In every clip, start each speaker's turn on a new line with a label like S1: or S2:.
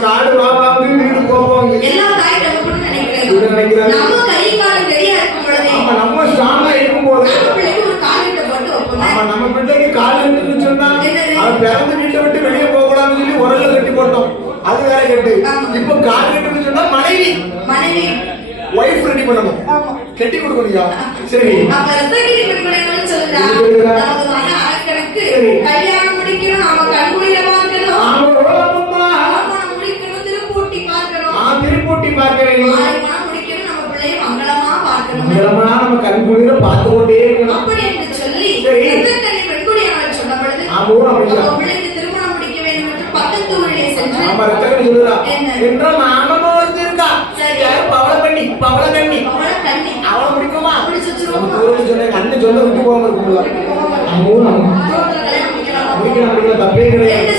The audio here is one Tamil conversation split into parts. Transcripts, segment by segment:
S1: காடு வீடு போவோம்
S2: எல்லாம் தாய் நினைக்கிறேன். நம்ம கை காலம் ரெடியா இருக்கும் பொழுதே
S1: ஆமா நம்ம ஸ்ட்ராங்கா இருக்கும் போது.
S2: நம்ம பிள்ளைக்கு ஒரு காலிட்ட போட்டு வைப்போமே
S1: ஆமா நம்ம பிள்ளைக்கு கால் இருந்துன்னு சொன்னா
S2: என்னது?
S1: அவன் பிறந்து வீட்டை விட்டு வெளியே போக கூடாதுன்னு சொல்லி உரல்ல கட்டி போட்டோம். அது வேற கட்டு. இப்ப கால் கட்டுன்னு சொன்னா மனைவி.
S2: மனைவி.
S1: ஒய்ஃப் ரெடி பண்ணணும். கட்டி கொடுக்கணும்யா. சரி.
S2: அப்ப ரத்தகிரி மன
S1: சரி.
S2: கல்யாணம்
S1: பார்த்து கொண்டே
S2: அப்படி என்று சொல்லி. ரத்தக்கண்ணி பெண்குடியானவர் சொன்ன பொழுது
S1: ஆமா, அப்படியா?
S2: உங்க பிள்ளைக்கு திருமணம் முடிக்க வேண்டும் என்று பக்கத்து ஊரிலே சென்று?
S1: என்ற மாமன்
S2: அவளை
S1: பிடிக்குமா?
S2: பிடிச்சு வச்சிருவோமா?
S1: அண்ணன் சொல்ல விட்டு போகாம தப்பே கிடையாது.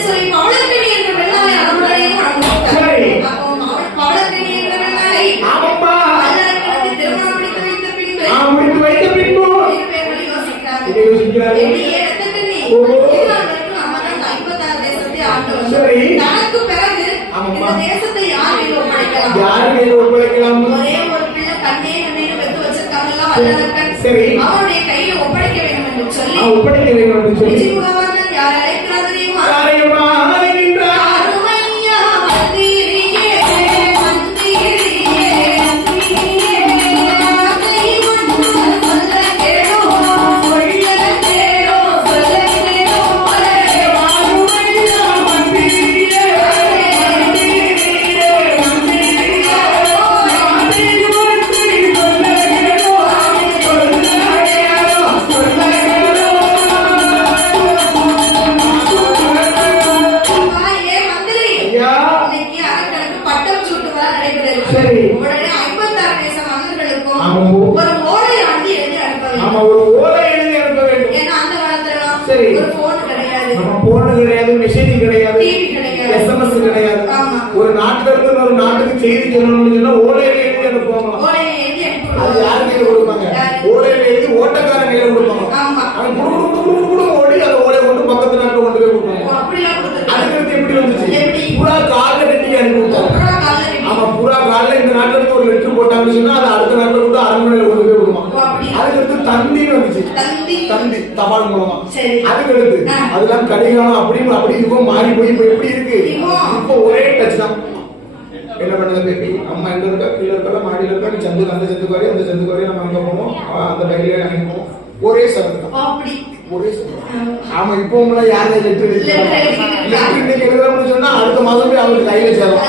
S1: சரி.
S2: அவருடைய கையில ஒப்படைக்க வேண்டும் என்று சொல்லி
S1: ஒப்படைக்க வேண்டும் என்று சொல்லி
S2: யார் அழைக்கிறார்
S1: சரி.
S2: உடனே 56 தேச மன்னர்களுக்கும்
S1: ஆமாம்.
S2: ஒரு ஓலையானது எழுதி அனுப்ப வேண்டும்.
S1: ஆமா ஒரு ஓலை எழுதி அனுப்ப வேண்டும்
S2: ஏன்னா அந்த காலத்துலலாம்
S1: சரி.
S2: ஒரு phone கிடையாது.
S1: நம்ம போன கிடையாது மெசேஜ் கிடையாது. எஸ்எம்எஸ் கிடையாது. ஒரு நாட்டுல இருந்து இன்னொரு நாட்டுக்கு செய்தி சொல்லணும்னு சொன்னா ஓலையில எழுதி அனுப்புவாங்க
S2: ஓலையை எழுதி அனுப்பி
S1: அது யார். கையில கொடுப்பாங்க? ஓலையில எழுதி ஓட்டக்காரன் கையில கொடுப்பாங்க
S2: ஆமா.
S1: அவன் குடு குடு குடு குடு குடு ஓடி அந்த ஓலையை கொண்டு பக்கத்து நாட்டுல கொண்டு போய்
S2: ஓ,
S1: கொடுப்பாங்க
S2: அப்படிலாம் கொடுத்திருக்காங்க.
S1: அதுக்கு எப்படி வந்துச்சு
S2: எப்படி?
S1: புறா கால்ல கட்டி அனுப்பி விட்டாங்க
S2: அப்புறம் காலைல வீட்டுக்கு.
S1: ஆமா புறா கால்ல இந்த நாட்டுல இருந்து ஒரு லெட்டர் போட்டாங்கன்னு சொன்னா அது அடுத்த நாட்டுல கொண்டு அரண்மனையில கொண்டு போய் கொடுப்பாங்க
S2: ஓ, அப்படி.
S1: அதுக்கடுத்து தந்தின்னு வந்துச்சு
S2: தந்தி.
S1: தபால் மூலமா. அதுக்கடுத்து. அதெல்லாம் கடிகாரம் அப்படி அப்படி இருக்கும் மாறி போய் இப்ப எப்படி இருக்கு?
S2: இப்போ?
S1: ஒரே டச் தான். என்ன பண்ணது பேபி அம்மா எங்க இருக்கா? கீழே இருக்கா மாடியில இருக்கா? நீ சந்து அந்த சந்துக்கு வரையும் அந்த சந்துக்கு வரையும் நம்ம அங்க அவ அந்த அங்க போவோம். ஒரே
S2: அப்படி.
S1: ஒரே ஆமா இப்போ எல்லாம் யாரும் லெட்டர். லெட்டர் இன்னைக்கு சொன்னா அடுத்த மாதம் போய் அவருக்கு கையில சேரும்.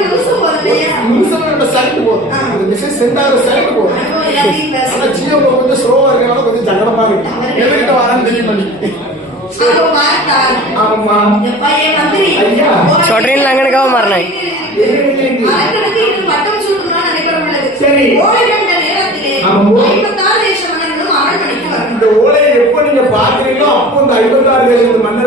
S2: நிமிஷம்
S1: நம்ம செகண்ட் போதும்
S2: ஆ.
S1: அந்த மெசேஜ் சென்ட் ஆகிற செகண்ட் போதும்
S2: அனுபவம் எல்லாத்தையும் பேசு.
S1: ஆனா ஜியோ கொஞ்சம் ஸ்லோவா இருக்கனால கொஞ்சம் சங்கடமா இருக்கு எதுக்கிட்ட வரான்னு தெரிய மாட்டேங்குது
S2: அவ பார்த்தார்.
S1: ஆமா
S2: எப்பா, என் மந்திரி.
S1: ஐயா.
S3: சொல்றேன் லங்கனுக்காக மாறினேன்.
S2: அரக்கனுக்கு இன்று பட்டம் சூட்டும்லாம் நடைபெற உள்ளது.
S1: சரி.
S2: ஓலை கண்ட நேரத்திலே
S1: ஆமா.
S2: 56 தேச மன்னர்களும் அரண்மனைக்கு வரணும்.
S1: இந்த ஓலையை எப்ப நீங்க பாக்குறீங்களோ அப்போ இந்த ஐம்பத்தாறு தேசத்து மன்னர்களுக்கு